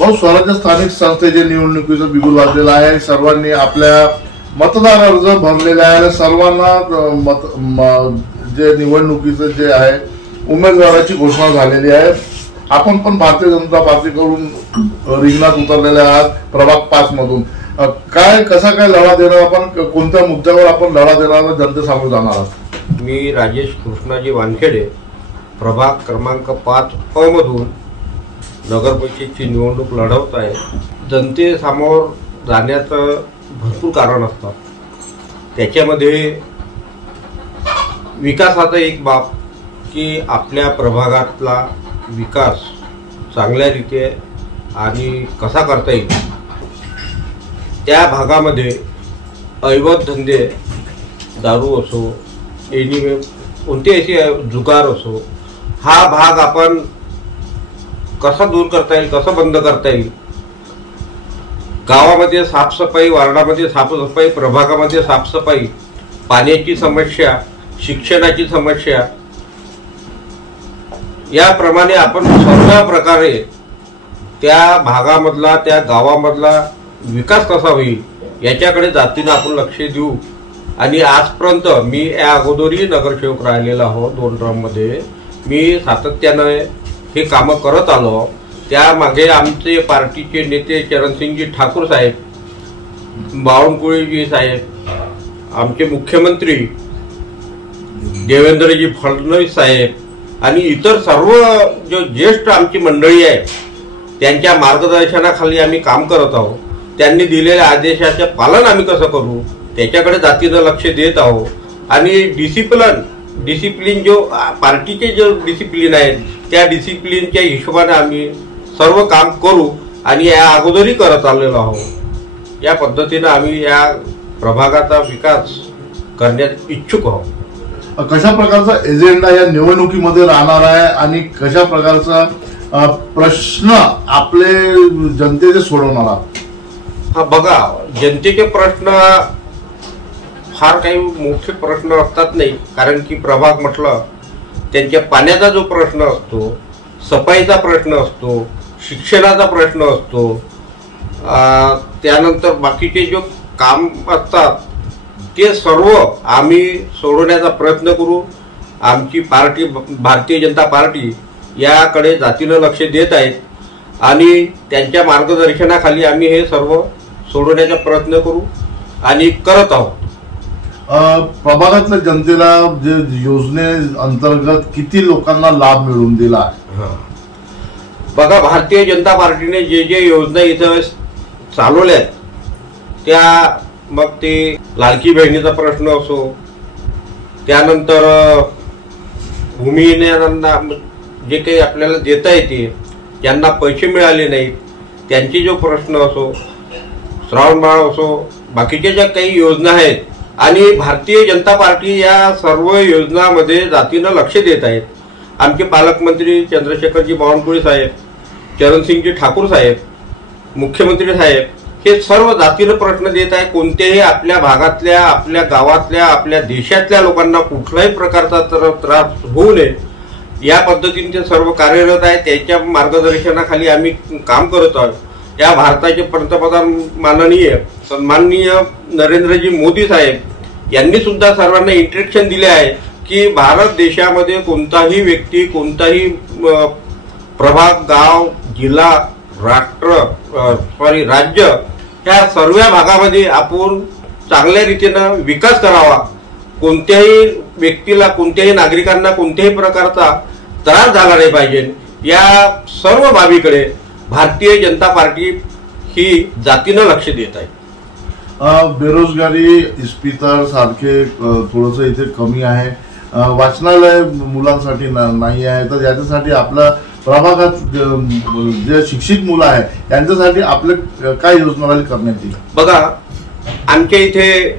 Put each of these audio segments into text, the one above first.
भाऊ, स्वराज्य स्थानिक संस्थेच्या निवडणुकीचं बिगुल वाजलेलं आहे. सर्वांनी आपल्या मतदार अर्ज भरलेले आहे. सर्वांना जे निवडणुकीचं जे आहे उमेदवाराची घोषणा झालेली आहे. आपण पण भारतीय जनता पार्टीकडून रिंगणात उतरलेले आहात प्रभाग 5 मधून. कसा काय लढा देणार आपण, कोणत्या मुद्द्यावर आपण लढा देणार, जनतेसमोर जाणार आहात? मी राजेश कृष्णाजी वानखेडे प्रभाग क्रमांक 5 मधून नगरपरिषदेची निवडणूक लढवत आहे. जनतेसमोर जाण्याचं भरपूर कारण असतात. त्याच्यामध्ये विकासाचा एक बाब की आपल्या प्रभागातला विकास चांगल्या रीते आणि कसा करता येईल. त्या भागामध्ये अवैध धंदे, दारू असो, एनिमे, कोणते असे जुगार असो, हा भाग आपण कसा दूर करता येईल, कसं बंद करता येईल. गावामध्ये साफसफाई, वार्डामध्ये साफसफाई, प्रभागामध्ये साफसफाई, पाण्याची समस्या, शिक्षणाची समस्या, याप्रमाणे आपण सर्व प्रकारे त्या भागामधला, त्या गावामधला विकास कसा होईल याच्याकडे जातीनं आपण लक्ष देऊ. आणि आजपर्यंत मी या अगोदरही नगरसेवक राहिलेला आहो. 2 टर्ममध्ये मी सातत्यानं हे कामं करत आलो. त्यामागे आमचे पार्टीचे नेते चरणसिंगजी ठाकूर साहेब, बावनकुळेजी साहेब, आमचे मुख्यमंत्री देवेंद्रजी फडणवीस साहेब आणि इतर सर्व जो ज्येष्ठ आमची मंडळी आहे त्यांच्या मार्गदर्शनाखाली आम्ही काम करत आहोत. त्यांनी दिलेल्या आदेशाचे पालन आम्ही कसं करू त्याच्याकडे जातीनं लक्ष देत आहोत. आणि डिसिप्लिन जो पार्टीचे जो डिसिप्लिन आहेत त्या डिसिप्लिनच्या हिशोबाने आम्ही सर्व काम करू आणि या अगोदरही करत आलेलो आहोत. या पद्धतीनं आम्ही या प्रभागाचा विकास करण्यास इच्छुक आहोत. कशा प्रकारचा एजेंडा या निवडणुकीमध्ये राहणार आहे आणि कशा प्रकारचा प्रश्न आपले जनतेचे सोडवणार आहात? हा बघा, जनतेचे प्रश्न फार काही मोठे प्रश्न असतात नाही. कारण की प्रभाग म्हटलं त्यांच्या पाण्याचा जो प्रश्न असतो, सफाईचा प्रश्न असतो, शिक्षणाचा प्रश्न असतो, त्यानंतर बाकीचे जो काम असतात ते सर्व आम्ही सोडवण्याचा प्रयत्न करू. आमची पार्टी भारतीय जनता पार्टी याकडे जातीनं लक्ष देत आहेत आणि त्यांच्या मार्गदर्शनाखाली आम्ही हे सर्व सोडवण्याचा प्रयत्न करू आणि करत आहोत. प्रभागातल्या जनतेला जे योजने अंतर्गत किती लोकांना लाभ मिळवून दिला आहे? बघा, भारतीय जनता पार्टीने जे जे योजना इथं चालवल्यात त्या, मग ते लाडकी बहिणीचा प्रश्न असो, त्यानंतर भूमिहीनांना जे काही आपल्याला देता येते, ज्यांना पैसे मिळाले नाहीत त्यांचे जो प्रश्न असो, श्रावणबाळ असो, बाकीच्या ज्या काही योजना आहेत. आणि भारतीय जनता पार्टी या सर्व योजनांमध्ये जातीनं लक्ष देत आहेत. आमचे पालकमंत्री चंद्रशेखरजी बावनकुळे साहेब, चरणसिंगजी ठाकूर साहेब, मुख्यमंत्री साहेब हे सर्व जातीनं प्रश्न देत आहे. कोणत्याही आपल्या भागातल्या, आपल्या गावातल्या, आपल्या देशातल्या लोकांना कुठल्याही प्रकारचा त्रास होऊ नये या पद्धतीने ते सर्व कार्यरत आहे. त्यांच्या मार्गदर्शनाखाली आम्ही काम करत आहोत. या भारताचे पंतप्रधान माननीय सन्माननीय नरेंद्रजी मोदी साहेब यांनी सुद्धा सर्वांना इंस्ट्रक्शन दिले आहे की भारत देशामध्ये कोणताही व्यक्ती, कोणताही प्रभाग, गाव, जिल्हा, राज्य ह्या सर्व भागामध्ये आपण चांगल्या रीतीनं विकास करावा. कोणत्याही व्यक्तीला, कोणत्याही नागरिकांना कोणत्याही प्रकारचा त्रास झाला नाही पाहिजे. या सर्व बाबीकडे भारतीय जनता पार्टी ही जातीनं लक्ष देत आहे. बेरोजगारी, इस्पितळ सारखे थोडंसं इथे कमी आहे. वाचनालय मुलांसाठी नाही आहे. तर याच्यासाठी आपल्या प्रभागात जे शिक्षित मुलं आहे त्यांच्यासाठी आपले काय योजना करण्यात येईल? बघा, आमच्या इथे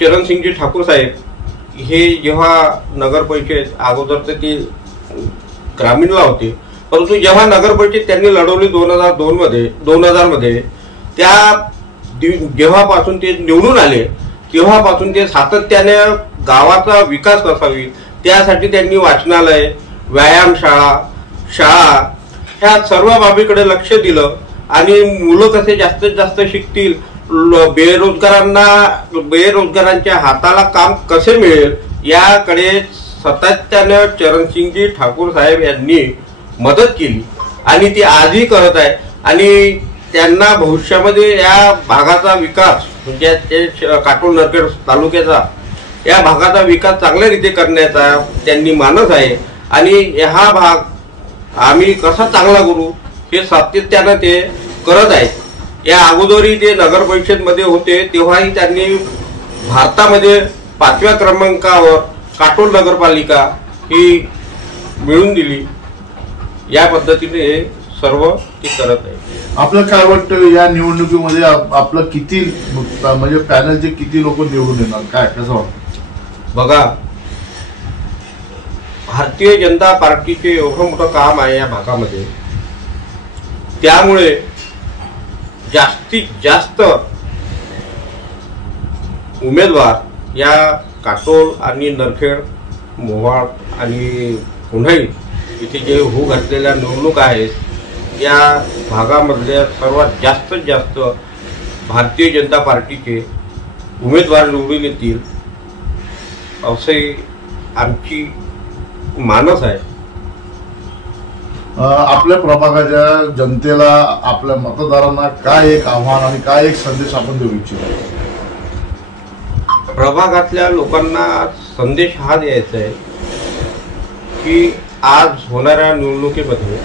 चरणसिंगजी ठाकूर साहेब हे जेव्हा नगर परिषद अगोदर तर ते ग्रामीणला होते, परंतु जेव्हा नगर परिषद त्यांनी लढवली 2000 मध्ये त्या जेव्हापासून ते निवडून आले तेव्हापासून ते सातत्याने गावाचा विकास कसा होईल त्यासाठी त्यांनी वाचनालय, व्यायामशाळा, शाळा ह्या सर्व बाबीकडे लक्ष दिलं आणि मुलं कसे जास्तीत जास्त शिकतील, बेरोजगारांच्या हाताला काम कसे मिळेल याकडे सातत्यानं चरणसिंगजी ठाकूर साहेब यांनी मदत केली आणि ती आजही करत आहे. आणि त्यांना भविष्यामध्ये या भागाचा विकास म्हणजे काटोल नरखेड तालुक्याचा या भागाचा विकास चांगल्या रीती करण्याचा त्यांनी मानस आहे. आणि हा भाग आम्ही कसा चांगला करू हे सातत्यानं ते करत आहेत. या अगोदरही ते नगर परिषदमध्ये होते तेव्हाही त्यांनी भारतामध्ये 5व्या क्रमांकावर काटोल नगरपालिका ही मिळवून दिली. या पद्धतीने हे सर्व ते करत आहे. आपलं काय वाटतं या निवडणुकीमध्ये आपलं किती म्हणजे पॅनलचे किती लोक निवडून येणार, काय कसं वाटतं? बघा, भारतीय जनता पार्टीचे एवढं मोठं काम आहे या भागामध्ये, त्यामुळे जास्तीत जास्त उमेदवार या काटोल आणि नरखेड, मोहोळ आणि कुन्हाई इथे जे होऊ घातलेल्या निवडणुका आहेत या भागामधल्या सर्वात जास्त भारतीय जनता पार्टीचे उमेदवार निवडून येतील असे आमची मानस आहे. आपल्या प्रभागाच्या जनतेला, आपल्या मतदारांना काय एक आव्हान आणि काय एक संदेश आपण देऊ इच्छितो? प्रभागातल्या लोकांना संदेश हा द्यायचा आहे की आज होणाऱ्या निवडणुकीमध्ये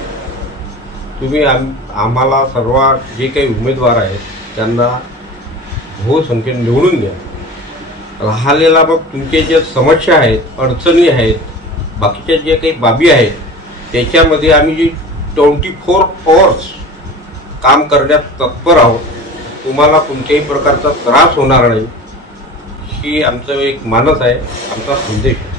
तुम्ही आम्हाला सर्व जे काही उमेदवार आहेत त्यांना बहुसंख्येने निवडून द्या. राहिलेला मग तुमचे जे समस्या आहेत, अडचणी आहेत, बाकीच्या जे काही बाबी आहेत त्याच्यामध्ये आम्ही जी 24 आवर्स काम करण्यात तत्पर आहोत. तुम्हाला कोणत्याही प्रकारचा त्रास होणार नाही ही आमचं एक मानस आहे, आमचा संदेश आहे.